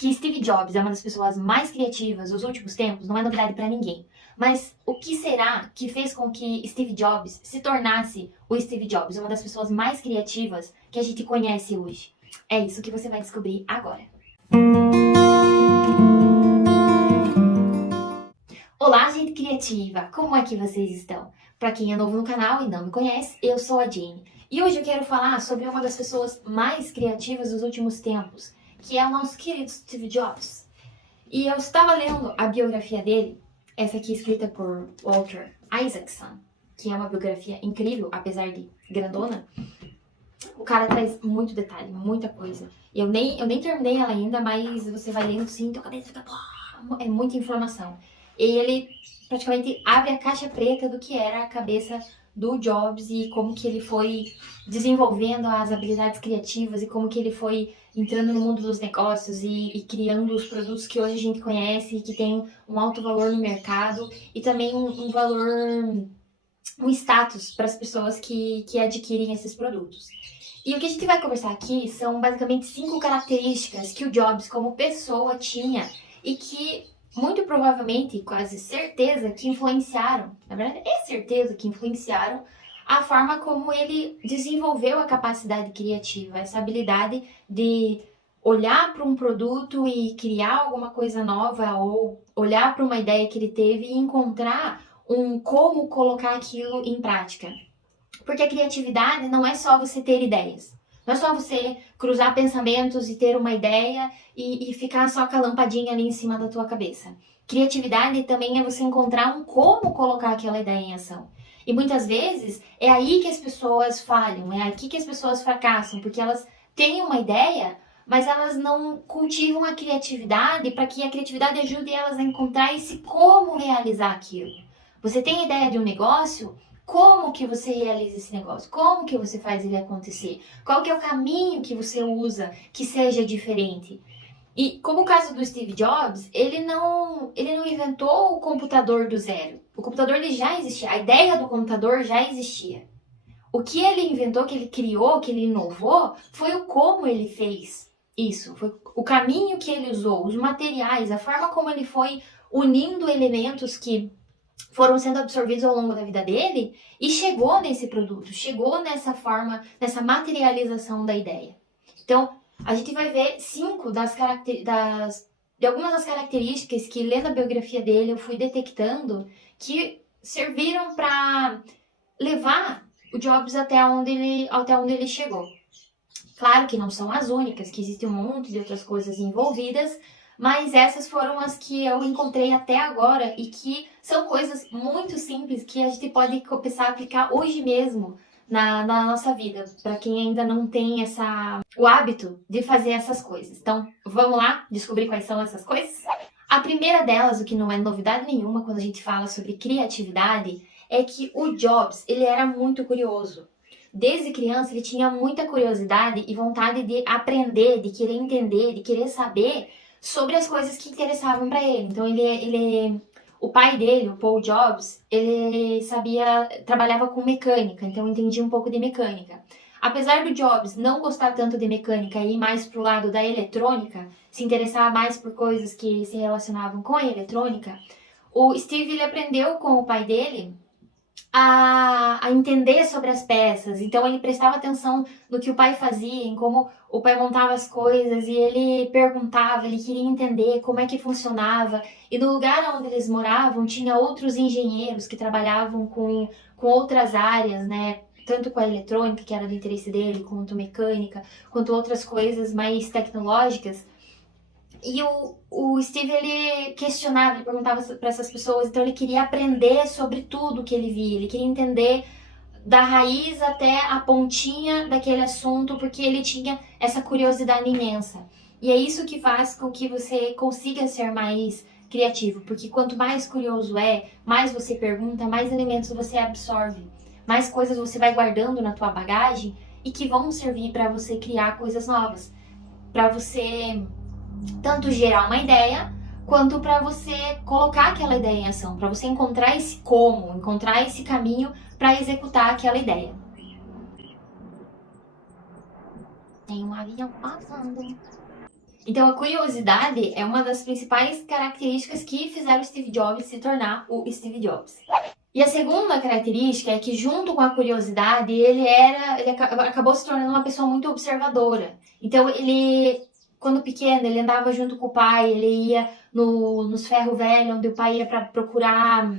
Que Steve Jobs é uma das pessoas mais criativas dos últimos tempos não é novidade para ninguém. Mas o que será que fez com que Steve Jobs se tornasse o Steve Jobs, uma das pessoas mais criativas que a gente conhece hoje? É isso que você vai descobrir agora. Olá, gente criativa! Como é que vocês estão? Para quem é novo no canal e não me conhece, eu sou a Jane. E hoje eu quero falar sobre uma das pessoas mais criativas dos últimos tempos, que é o nosso querido Steve Jobs. E eu estava lendo a biografia dele, essa aqui escrita por Walter Isaacson, que é uma biografia incrível, apesar de grandona. O cara traz muito detalhe, muita coisa. Eu nem terminei ela ainda, mas você vai lendo sim, tua cabeça fica... É muita informação. E ele praticamente abre a caixa preta do que era a cabeça do Jobs e como que ele foi desenvolvendo as habilidades criativas e como que ele foi entrando no mundo dos negócios e criando os produtos que hoje a gente conhece e que tem um alto valor no mercado e também um valor, um status para as pessoas que adquirem esses produtos. E o que a gente vai conversar aqui são basicamente 5 características que o Jobs como pessoa tinha e que muito provavelmente, quase certeza, que influenciaram, na verdade é certeza que influenciaram a forma como ele desenvolveu a capacidade criativa, essa habilidade de olhar para um produto e criar alguma coisa nova ou olhar para uma ideia que ele teve e encontrar como colocar aquilo em prática. Porque a criatividade não é só você ter ideias. Não é só você cruzar pensamentos e ter uma ideia e ficar só com a lampadinha ali em cima da tua cabeça. Criatividade também é você encontrar como colocar aquela ideia em ação. E muitas vezes é aí que as pessoas falham, é aqui que as pessoas fracassam, porque elas têm uma ideia, mas elas não cultivam a criatividade para que a criatividade ajude elas a encontrar como realizar aquilo. Você tem a ideia de um negócio? Como que você realiza esse negócio? Como que você faz ele acontecer? Qual que é o caminho que você usa que seja diferente? E como o caso do Steve Jobs, ele não inventou o computador do zero. O computador ele já existia, a ideia do computador já existia. O que ele inventou, que ele criou, que ele inovou, foi o como ele fez isso. Foi o caminho que ele usou, os materiais, a forma como ele foi unindo elementos que foram sendo absorvidos ao longo da vida dele e chegou nesse produto, chegou nessa forma, nessa materialização da ideia. Então, a gente vai ver 5 de algumas das características que, lendo a biografia dele, eu fui detectando que serviram para levar o Jobs até onde ele chegou. Claro que não são as únicas, que existem um monte de outras coisas envolvidas, mas essas foram as que eu encontrei até agora e que são coisas muito simples que a gente pode começar a aplicar hoje mesmo na nossa vida, para quem ainda não tem o hábito de fazer essas coisas. Então, vamos lá descobrir quais são essas coisas? A primeira delas, o que não é novidade nenhuma quando a gente fala sobre criatividade, é que o Jobs, ele era muito curioso. Desde criança, ele tinha muita curiosidade e vontade de aprender, de querer entender, de querer saber sobre as coisas que interessavam para ele. Então, o pai dele, o Paul Jobs, ele trabalhava com mecânica, então entendia um pouco de mecânica. Apesar do Jobs não gostar tanto de mecânica e ir mais pro lado da eletrônica, se interessar mais por coisas que se relacionavam com a eletrônica, o Steve ele aprendeu com o pai dele a entender sobre as peças. Então ele prestava atenção no que o pai fazia, em como o pai montava as coisas e ele perguntava, ele queria entender como é que funcionava. E no lugar onde eles moravam tinha outros engenheiros que trabalhavam com outras áreas, né? Tanto com a eletrônica, que era do interesse dele, quanto mecânica, quanto outras coisas mais tecnológicas. E o Steve, ele questionava, ele perguntava para essas pessoas, então ele queria aprender sobre tudo que ele via, ele queria entender da raiz até a pontinha daquele assunto, porque ele tinha essa curiosidade imensa. E é isso que faz com que você consiga ser mais criativo, porque quanto mais curioso mais você pergunta, mais elementos você absorve, mais coisas você vai guardando na tua bagagem e que vão servir para você criar coisas novas, para você tanto gerar uma ideia, quanto para você colocar aquela ideia em ação, para você encontrar encontrar esse caminho para executar aquela ideia. Tem um avião passando. Então a curiosidade é uma das principais características que fizeram o Steve Jobs se tornar o Steve Jobs. E a segunda característica é que, junto com a curiosidade, acabou se tornando uma pessoa muito observadora. Então quando pequeno, ele andava junto com o pai, ele ia nos ferro velho, onde o pai ia para procurar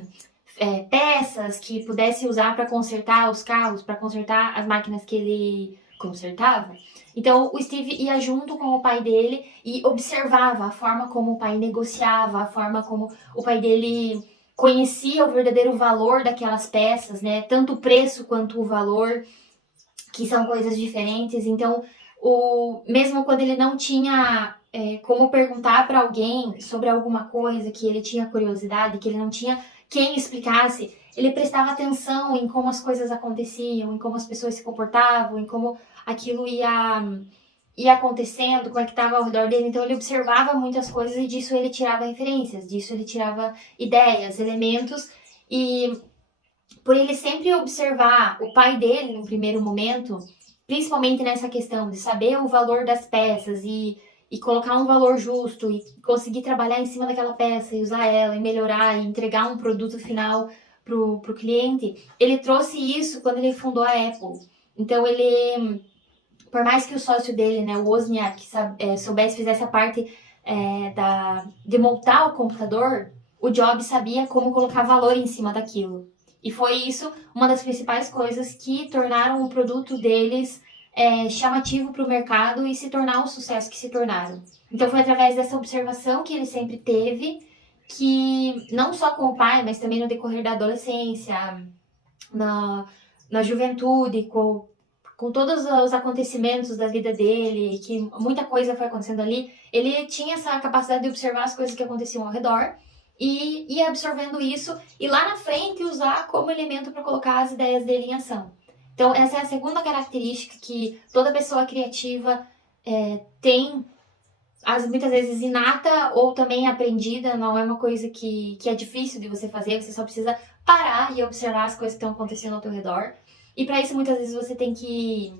peças que pudesse usar para consertar os carros, para consertar as máquinas que ele consertava. Então o Steve ia junto com o pai dele e observava a forma como o pai negociava, a forma como o pai dele conhecia o verdadeiro valor daquelas peças, né? Tanto o preço quanto o valor, que são coisas diferentes. Então, mesmo quando ele não tinha como perguntar para alguém sobre alguma coisa que ele tinha curiosidade, que ele não tinha quem explicasse, ele prestava atenção em como as coisas aconteciam, em como as pessoas se comportavam, em como aquilo ia acontecendo, como é que estava ao redor dele. Então ele observava muitas coisas e disso ele tirava referências, disso ele tirava ideias, elementos. E por ele sempre observar o pai dele no primeiro momento, principalmente nessa questão de saber o valor das peças e colocar um valor justo e conseguir trabalhar em cima daquela peça e usar ela e melhorar e entregar um produto final pro cliente, ele trouxe isso quando ele fundou a Apple. Então ele, por mais que o sócio dele, né, o Wozniak, soubesse, fizesse a parte de montar o computador, o Jobs sabia como colocar valor em cima daquilo. E foi isso uma das principais coisas que tornaram o produto deles chamativo para o mercado e se tornar o sucesso que se tornaram. Então foi através dessa observação que ele sempre teve, que não só com o pai, mas também no decorrer da adolescência, na juventude, com todos os acontecimentos da vida dele, que muita coisa foi acontecendo ali, ele tinha essa capacidade de observar as coisas que aconteciam ao redor e ir absorvendo isso e lá na frente usar como elemento para colocar as ideias dele em ação. Então essa é a segunda característica que toda pessoa criativa tem, muitas vezes inata ou também aprendida. Não é uma coisa que é difícil de você fazer, você só precisa parar e observar as coisas que estão acontecendo ao teu redor. E para isso muitas vezes você tem que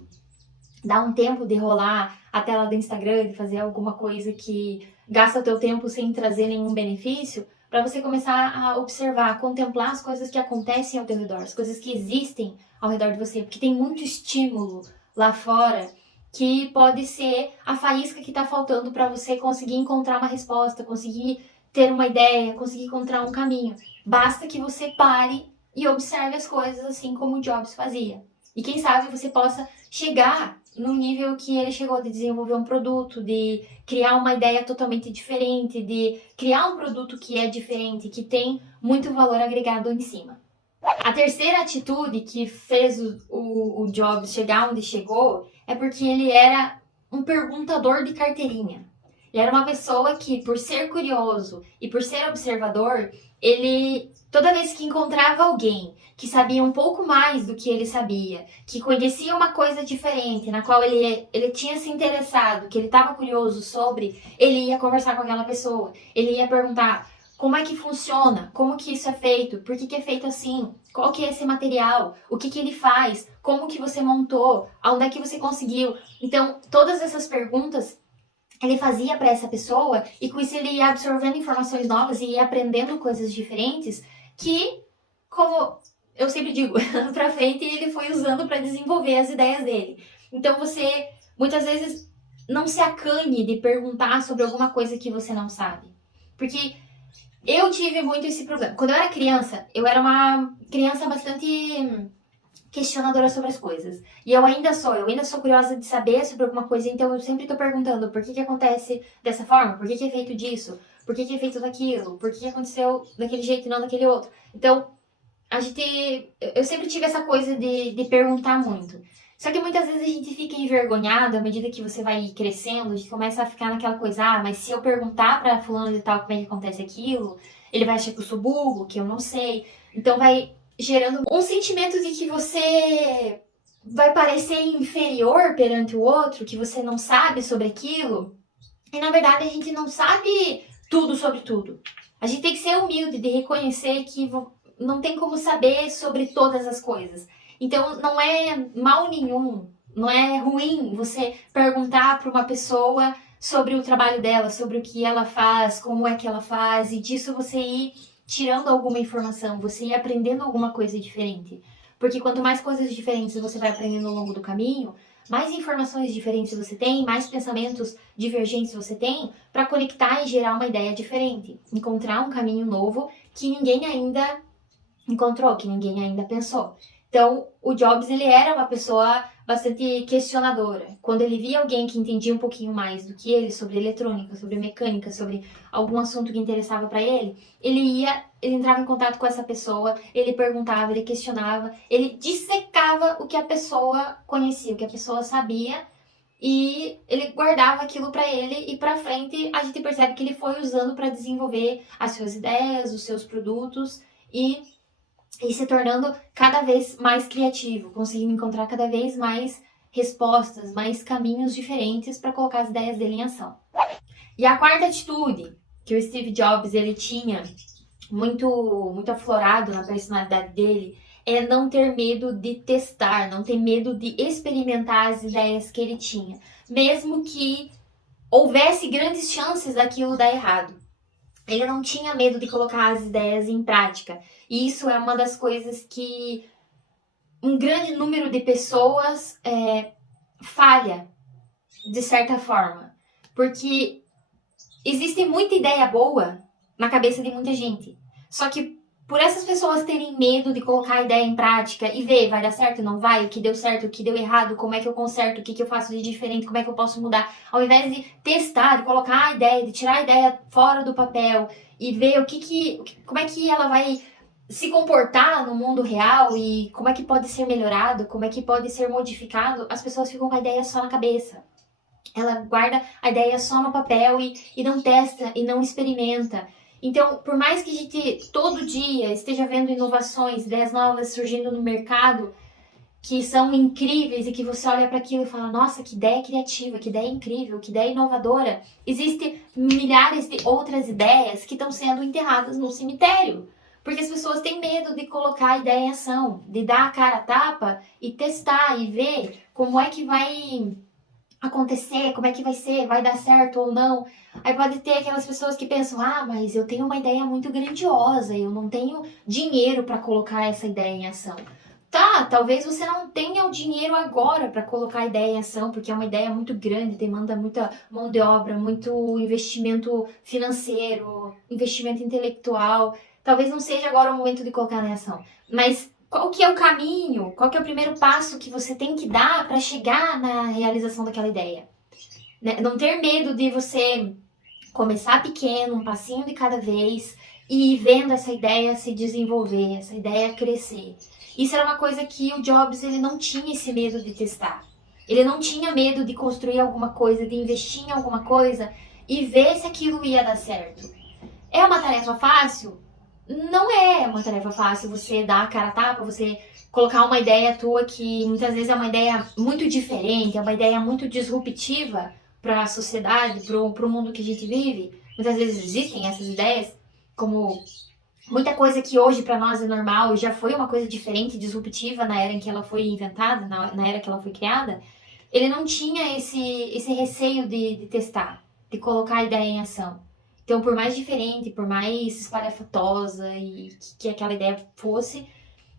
dar um tempo de rolar a tela do Instagram, de fazer alguma coisa que gasta o teu tempo sem trazer nenhum benefício, para você começar a observar, a contemplar as coisas que acontecem ao teu redor, as coisas que existem ao redor de você, porque tem muito estímulo lá fora que pode ser a faísca que está faltando para você conseguir encontrar uma resposta, conseguir ter uma ideia, conseguir encontrar um caminho. Basta que você pare e observe as coisas assim como o Jobs fazia. E quem sabe você possa chegar no nível que ele chegou, de desenvolver um produto, de criar uma ideia totalmente diferente, de criar um produto que é diferente, que tem muito valor agregado em cima. A terceira atitude que fez o Jobs chegar onde chegou é porque ele era um perguntador de carteirinha. Ele era uma pessoa que, por ser curioso e por ser observador, ele, toda vez que encontrava alguém que sabia um pouco mais do que ele sabia, que conhecia uma coisa diferente, na qual ele tinha se interessado, que ele estava curioso sobre, ele ia conversar com aquela pessoa. Ele ia perguntar como é que funciona, como que isso é feito, por que é feito assim, qual que é esse material, o que ele faz, como que você montou, aonde é que você conseguiu. Então, todas essas perguntas ele fazia para essa pessoa, e com isso ele ia absorvendo informações novas e ia aprendendo coisas diferentes que, como eu sempre digo, para frente ele foi usando para desenvolver as ideias dele. Então você, muitas vezes, não se acanhe de perguntar sobre alguma coisa que você não sabe. Porque eu tive muito esse problema. Quando eu era criança, eu era uma criança bastante questionadora sobre as coisas. E eu ainda sou curiosa de saber sobre alguma coisa, então eu sempre tô perguntando por que acontece dessa forma, por que é feito disso, por que é feito daquilo, por que aconteceu daquele jeito e não daquele outro. Então, eu sempre tive essa coisa de perguntar muito. Só que muitas vezes a gente fica envergonhado à medida que você vai crescendo, a gente começa a ficar naquela coisa, mas se eu perguntar pra fulano de tal como é que acontece aquilo, ele vai achar que eu sou burro, que eu não sei. Então vai gerando um sentimento de que você vai parecer inferior perante o outro, que você não sabe sobre aquilo. E na verdade a gente não sabe tudo sobre tudo. A gente tem que ser humilde de reconhecer que não tem como saber sobre todas as coisas. Então não é mal nenhum, não é ruim você perguntar para uma pessoa sobre o trabalho dela, sobre o que ela faz, como é que ela faz, e disso você ir tirando alguma informação, você ir aprendendo alguma coisa diferente. Porque quanto mais coisas diferentes você vai aprendendo ao longo do caminho, mais informações diferentes você tem, mais pensamentos divergentes você tem para conectar e gerar uma ideia diferente. Encontrar um caminho novo que ninguém ainda encontrou, que ninguém ainda pensou. Então, o Jobs, ele era uma pessoa bastante questionadora. Quando ele via alguém que entendia um pouquinho mais do que ele sobre eletrônica, sobre mecânica, sobre algum assunto que interessava para ele, ele entrava em contato com essa pessoa, ele perguntava, ele questionava, ele dissecava o que a pessoa conhecia, o que a pessoa sabia, e ele guardava aquilo para ele, e para frente a gente percebe que ele foi usando para desenvolver as suas ideias, os seus produtos e se tornando cada vez mais criativo, conseguindo encontrar cada vez mais respostas, mais caminhos diferentes para colocar as ideias dele em ação. E a quarta atitude que o Steve Jobs ele tinha muito aflorado na personalidade dele é não ter medo de testar, não ter medo de experimentar as ideias que ele tinha, mesmo que houvesse grandes chances daquilo dar errado. Ele não tinha medo de colocar as ideias em prática. E isso é uma das coisas que um grande número de pessoas falha, de certa forma. Porque existe muita ideia boa na cabeça de muita gente. Só que por essas pessoas terem medo de colocar a ideia em prática e ver, vai dar certo, não vai, o que deu certo, o que deu errado, como é que eu conserto, o que eu faço de diferente, como é que eu posso mudar, ao invés de testar, de colocar a ideia, de tirar a ideia fora do papel e ver como é que ela vai se comportar no mundo real e como é que pode ser melhorado, como é que pode ser modificado, as pessoas ficam com a ideia só na cabeça. Ela guarda a ideia só no papel e não testa e não experimenta. Então, por mais que a gente todo dia esteja vendo inovações, ideias novas surgindo no mercado, que são incríveis e que você olha para aquilo e fala, nossa, que ideia criativa, que ideia incrível, que ideia inovadora, existem milhares de outras ideias que estão sendo enterradas no cemitério. Porque as pessoas têm medo de colocar a ideia em ação, de dar a cara a tapa e testar e ver como é que vai acontecer, como é que vai ser, vai dar certo ou não. Aí pode ter aquelas pessoas que pensam, mas eu tenho uma ideia muito grandiosa, eu não tenho dinheiro para colocar essa ideia em ação. Tá, talvez você não tenha o dinheiro agora para colocar a ideia em ação, porque é uma ideia muito grande, demanda muita mão de obra, muito investimento financeiro, investimento intelectual. Talvez não seja agora o momento de colocar em ação, mas qual que é o caminho? Qual que é o primeiro passo que você tem que dar para chegar na realização daquela ideia? Né? Não ter medo de você começar pequeno, um passinho de cada vez, e ir vendo essa ideia se desenvolver, essa ideia crescer. Isso era uma coisa que o Jobs ele não tinha esse medo de testar. Ele não tinha medo de construir alguma coisa, de investir em alguma coisa e ver se aquilo ia dar certo. É uma tarefa fácil? Não é uma tarefa fácil você dar a cara a tapa, você colocar uma ideia tua que muitas vezes é uma ideia muito diferente, é uma ideia muito disruptiva para a sociedade, para o mundo que a gente vive. Muitas vezes existem essas ideias, como muita coisa que hoje para nós é normal, já foi uma coisa diferente, disruptiva na era em que ela foi inventada, na era que ela foi criada. Ele não tinha esse receio de testar, de colocar a ideia em ação. Então, por mais diferente, por mais espalhafatosa e que aquela ideia fosse,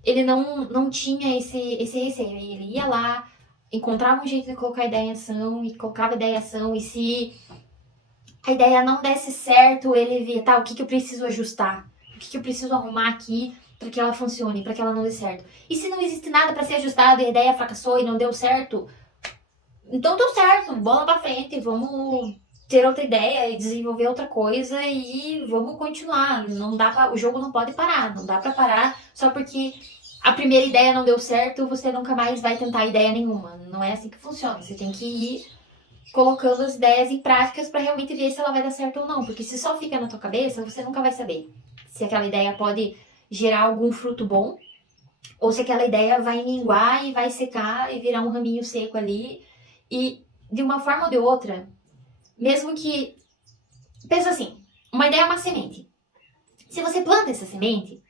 ele não tinha esse receio. Ele ia lá, encontrava um jeito de colocar a ideia em ação e colocava a ideia em ação. E se a ideia não desse certo, ele via, o que eu preciso ajustar? O que eu preciso arrumar aqui para que ela funcione, para que ela não dê certo? E se não existe nada para ser ajustado e a ideia fracassou e não deu certo, então deu certo, bola para frente, vamos ter outra ideia e desenvolver outra coisa e vamos continuar. Não dá o jogo não pode parar, não dá para parar só porque a primeira ideia não deu certo, você nunca mais vai tentar ideia nenhuma. Não é assim que funciona. Você tem que ir colocando as ideias em práticas para realmente ver se ela vai dar certo ou não, porque se só fica na tua cabeça, você nunca vai saber se aquela ideia pode gerar algum fruto bom ou se aquela ideia vai minguar e vai secar e virar um raminho seco ali. E de uma forma ou de outra, mesmo que... Pensa assim, uma ideia é uma semente. Se você planta essa semente,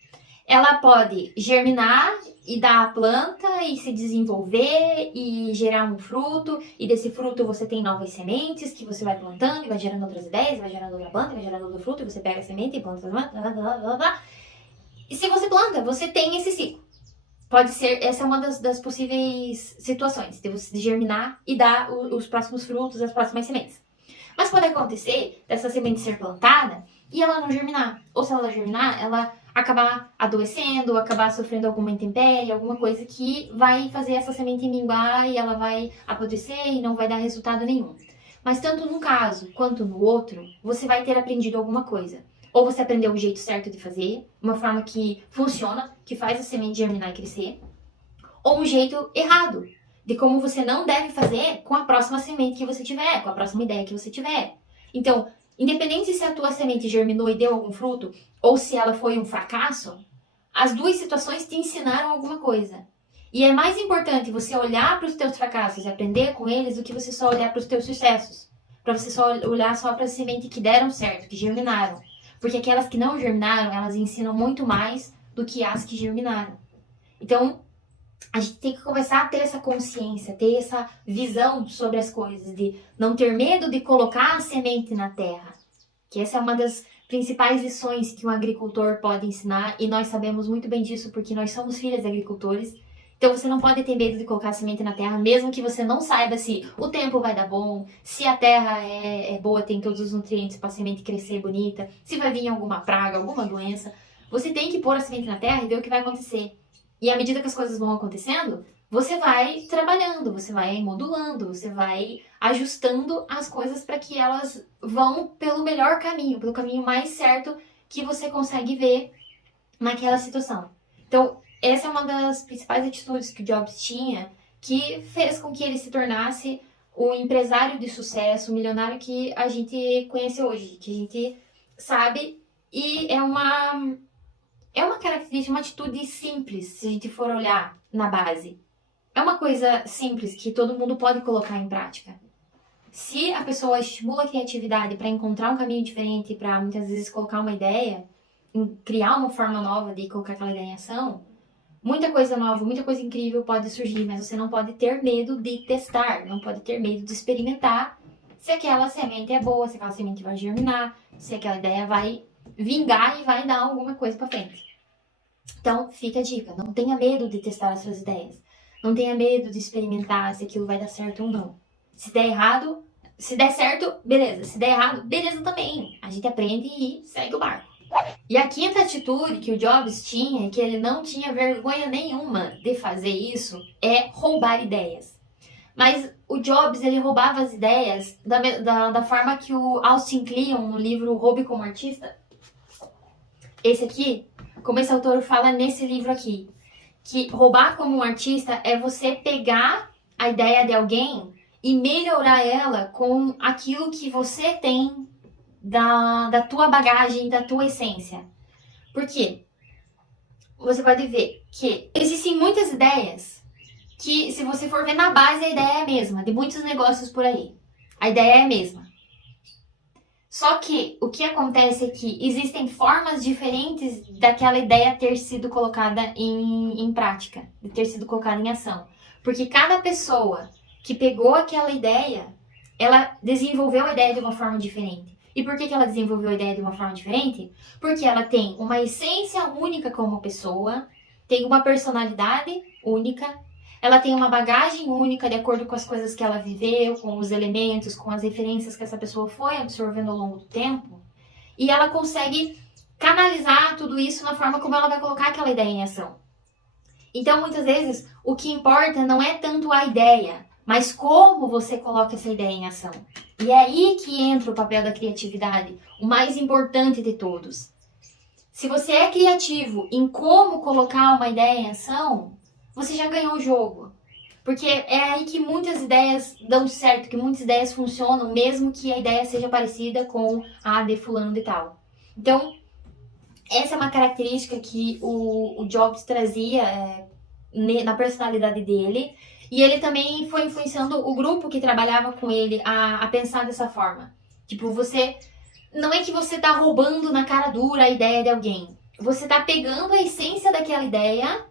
ela pode germinar e dar a planta e se desenvolver e gerar um fruto, e desse fruto você tem novas sementes que você vai plantando e vai gerando outras ideias, vai gerando outra planta, vai gerando outro fruto, e você pega a semente e planta, blá, blá, blá, blá, blá. E se você planta, você tem esse ciclo. Pode ser, essa é uma das possíveis situações, de você germinar e dar os próximos frutos, as próximas sementes. Mas pode acontecer dessa semente ser plantada e ela não germinar. Ou se ela germinar, ela acabar adoecendo, acabar sofrendo alguma intempérie, alguma coisa que vai fazer essa semente minguar e ela vai apodrecer e não vai dar resultado nenhum. Mas tanto num caso quanto no outro, você vai ter aprendido alguma coisa. Ou você aprendeu o jeito certo de fazer, uma forma que funciona, que faz a semente germinar e crescer, ou um jeito errado, de como você não deve fazer com a próxima semente que você tiver, com a próxima ideia que você tiver. Então, independente se a tua semente germinou e deu algum fruto, ou se ela foi um fracasso, as duas situações te ensinaram alguma coisa. E é mais importante você olhar para os teus fracassos e aprender com eles do que você só olhar para os teus sucessos. Para você só olhar só para as sementes que deram certo, que germinaram. Porque aquelas que não germinaram, elas ensinam muito mais do que as que germinaram. Então, a gente tem que começar a ter essa consciência, ter essa visão sobre as coisas, de não ter medo de colocar a semente na terra. Que essa é uma das principais lições que um agricultor pode ensinar, e nós sabemos muito bem disso porque nós somos filhas de agricultores. Então você não pode ter medo de colocar a semente na terra, mesmo que você não saiba se o tempo vai dar bom, se a terra é boa, tem todos os nutrientes para a semente crescer bonita, se vai vir alguma praga, alguma doença. Você tem que pôr a semente na terra e ver o que vai acontecer. E à medida que as coisas vão acontecendo, você vai trabalhando, você vai modulando, você vai ajustando as coisas para que elas vão pelo melhor caminho, pelo caminho mais certo que você consegue ver naquela situação. Então, essa é uma das principais atitudes que o Jobs tinha, que fez com que ele se tornasse o empresário de sucesso, o milionário que a gente conhece hoje, que a gente sabe, e é uma característica, uma atitude simples, se a gente for olhar na base. É uma coisa simples que todo mundo pode colocar em prática. Se a pessoa estimula a criatividade para encontrar um caminho diferente, para muitas vezes colocar uma ideia, criar uma forma nova de colocar aquela ideia em ação, muita coisa nova, muita coisa incrível pode surgir, mas você não pode ter medo de testar, não pode ter medo de experimentar se aquela semente é boa, se aquela semente vai germinar, se aquela ideia vai vingar e vai dar alguma coisa para frente. Então, fica a dica, não tenha medo de testar as suas ideias. Não tenha medo de experimentar se aquilo vai dar certo ou não. Se der errado, se der certo, beleza. Se der errado, beleza também. A gente aprende e segue o barco. E a quinta atitude que o Jobs tinha, que ele não tinha vergonha nenhuma de fazer isso, é roubar ideias. Mas o Jobs, ele roubava as ideias da forma que o Austin Kleon, no livro Roube como Artista, esse aqui, como esse autor fala nesse livro aqui, que roubar como um artista é você pegar a ideia de alguém e melhorar ela com aquilo que você tem da tua bagagem, da tua essência. Por quê? Você pode ver que existem muitas ideias que, se você for ver na base, a ideia é a mesma, de muitos negócios por aí. A ideia é a mesma. Só que o que acontece é que existem formas diferentes daquela ideia ter sido colocada em prática, de ter sido colocada em ação. Porque cada pessoa que pegou aquela ideia, ela desenvolveu a ideia de uma forma diferente. E por que ela desenvolveu a ideia de uma forma diferente? Porque ela tem uma essência única como pessoa, tem uma personalidade única, ela tem uma bagagem única de acordo com as coisas que ela viveu, com os elementos, com as referências que essa pessoa foi absorvendo ao longo do tempo. E ela consegue canalizar tudo isso na forma como ela vai colocar aquela ideia em ação. Então, muitas vezes, o que importa não é tanto a ideia, mas como você coloca essa ideia em ação. E é aí que entra o papel da criatividade, o mais importante de todos. Se você é criativo em como colocar uma ideia em ação, você já ganhou o jogo. Porque é aí que muitas ideias dão certo, que muitas ideias funcionam, mesmo que a ideia seja parecida com a de fulano de tal. Então, essa é uma característica que o Jobs trazia na personalidade dele. E ele também foi influenciando o grupo que trabalhava com ele a pensar dessa forma. Tipo, não é que você tá roubando na cara dura a ideia de alguém. você tá pegando a essência daquela ideia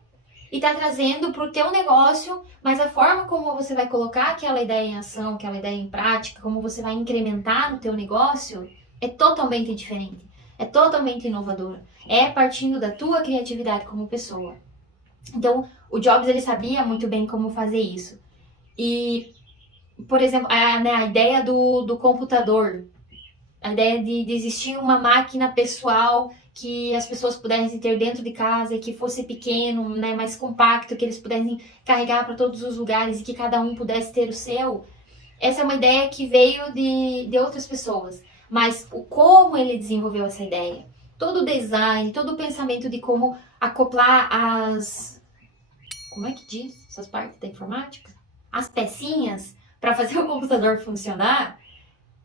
e tá trazendo pro teu negócio, mas a forma como você vai colocar aquela ideia em ação, aquela ideia em prática, como você vai incrementar no teu negócio, é totalmente diferente. É totalmente inovadora. É partindo da tua criatividade como pessoa. Então, o Jobs, ele sabia muito bem como fazer isso. E, por exemplo, a ideia do computador, a ideia de existir uma máquina pessoal que as pessoas pudessem ter dentro de casa e que fosse pequeno, né, mais compacto, que eles pudessem carregar para todos os lugares e que cada um pudesse ter o seu. Essa é uma ideia que veio de outras pessoas. Mas como ele desenvolveu essa ideia, todo o design, todo o pensamento de como acoplar as... Como é que diz essas partes da informática? As pecinhas para fazer o computador funcionar,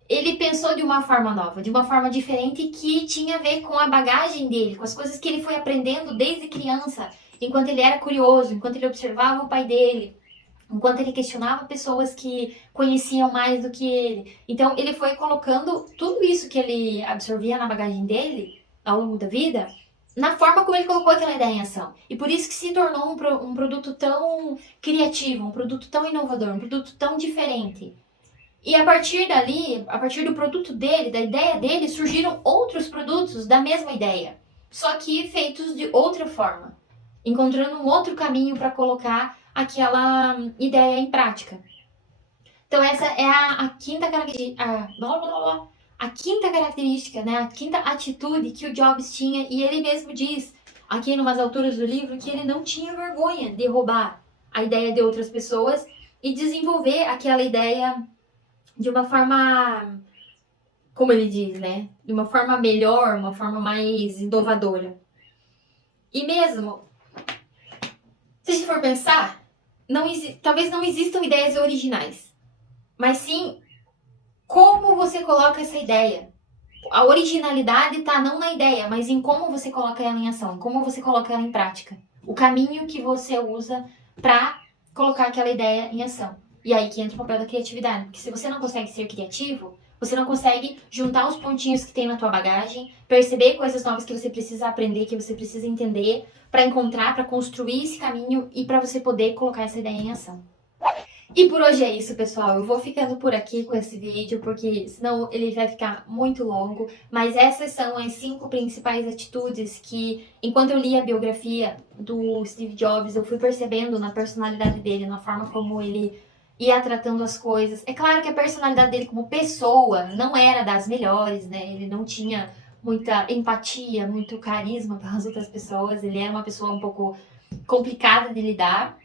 ele pensou de uma forma nova, de uma forma diferente que tinha a ver com a bagagem dele, com as coisas que ele foi aprendendo desde criança, enquanto ele era curioso, enquanto ele observava o pai dele, enquanto ele questionava pessoas que conheciam mais do que ele. Então ele foi colocando tudo isso que ele absorvia na bagagem dele ao longo da vida, na forma como ele colocou aquela ideia em ação. E por isso que se tornou um produto tão criativo, um produto tão inovador, um produto tão diferente. E a partir dali, a partir do produto dele, da ideia dele, surgiram outros produtos da mesma ideia, só que feitos de outra forma, encontrando um outro caminho para colocar aquela ideia em prática. Então essa é a quinta característica, a quinta característica, né, a quinta atitude que o Jobs tinha, e ele mesmo diz aqui em umas alturas do livro que ele não tinha vergonha de roubar a ideia de outras pessoas e desenvolver aquela ideia de uma forma, como ele diz, né, de uma forma melhor, uma forma mais inovadora. E mesmo, se a gente for pensar, talvez não existam ideias originais, mas sim como você coloca essa ideia. A originalidade está não na ideia, mas em como você coloca ela em ação, como você coloca ela em prática. O caminho que você usa para colocar aquela ideia em ação. E aí que entra o papel da criatividade. Porque se você não consegue ser criativo, você não consegue juntar os pontinhos que tem na tua bagagem, perceber coisas novas que você precisa aprender, que você precisa entender, para encontrar, para construir esse caminho e para você poder colocar essa ideia em ação. E por hoje é isso, pessoal. Eu vou ficando por aqui com esse vídeo, porque senão ele vai ficar muito longo. Mas essas são as 5 principais atitudes que, enquanto eu li a biografia do Steve Jobs, eu fui percebendo na personalidade dele, na forma como ele ia tratando as coisas. É claro que a personalidade dele como pessoa não era das melhores, né? Ele não tinha muita empatia, muito carisma para as outras pessoas. Ele era uma pessoa um pouco complicada de lidar.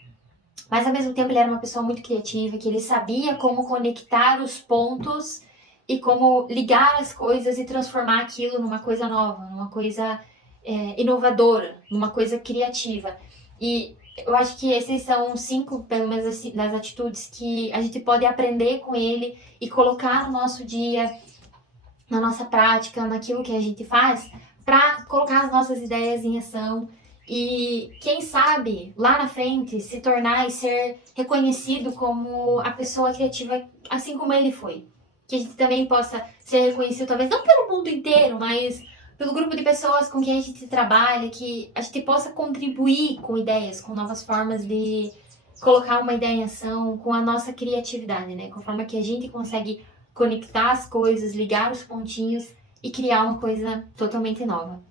Mas ao mesmo tempo ele era uma pessoa muito criativa, que ele sabia como conectar os pontos e como ligar as coisas e transformar aquilo numa coisa nova, numa coisa inovadora, numa coisa criativa. E eu acho que esses são 5, pelo menos assim, das atitudes que a gente pode aprender com ele e colocar no nosso dia, na nossa prática, naquilo que a gente faz, para colocar as nossas ideias em ação. E quem sabe, lá na frente, se tornar e ser reconhecido como a pessoa criativa, assim como ele foi. Que a gente também possa ser reconhecido, talvez não pelo mundo inteiro, mas pelo grupo de pessoas com quem a gente trabalha, que a gente possa contribuir com ideias, com novas formas de colocar uma ideia em ação, com a nossa criatividade, né? Com a forma que a gente consegue conectar as coisas, ligar os pontinhos e criar uma coisa totalmente nova.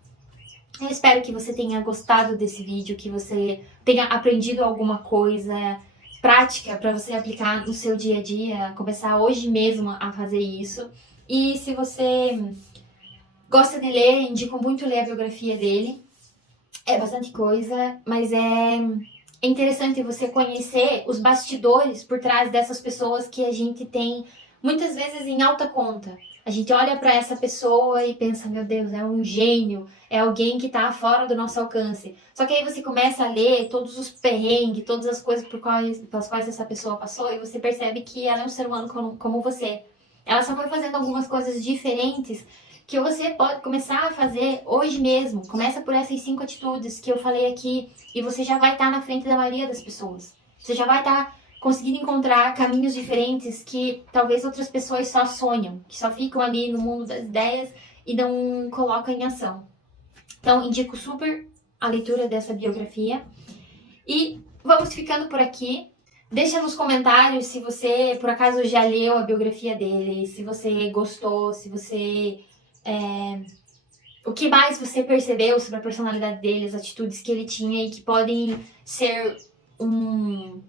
Eu espero que você tenha gostado desse vídeo, que você tenha aprendido alguma coisa prática para você aplicar no seu dia a dia, começar hoje mesmo a fazer isso. E se você gosta de ler, indico muito ler a biografia dele. É bastante coisa, mas é interessante você conhecer os bastidores por trás dessas pessoas que a gente tem muitas vezes em alta conta. A gente olha para essa pessoa e pensa, meu Deus, é um gênio, é alguém que está fora do nosso alcance. Só que aí você começa a ler todos os perrengues, todas as coisas pelas quais essa pessoa passou e você percebe que ela é um ser humano como você. Ela só foi fazendo algumas coisas diferentes que você pode começar a fazer hoje mesmo. Começa por essas 5 atitudes que eu falei aqui e você já vai estar na frente da maioria das pessoas. Você já vai estar conseguindo encontrar caminhos diferentes que talvez outras pessoas só sonham, que só ficam ali no mundo das ideias e não colocam em ação. Então, indico super a leitura dessa biografia. E vamos ficando por aqui. Deixa nos comentários se você, por acaso, já leu a biografia dele, se você gostou, se você... o que mais você percebeu sobre a personalidade dele, as atitudes que ele tinha e que podem ser um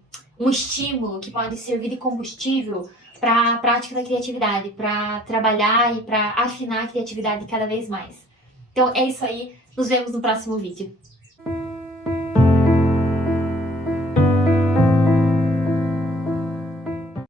estímulo, que pode servir de combustível para a prática da criatividade, para trabalhar e para afinar a criatividade cada vez mais. Então é isso aí, nos vemos no próximo vídeo.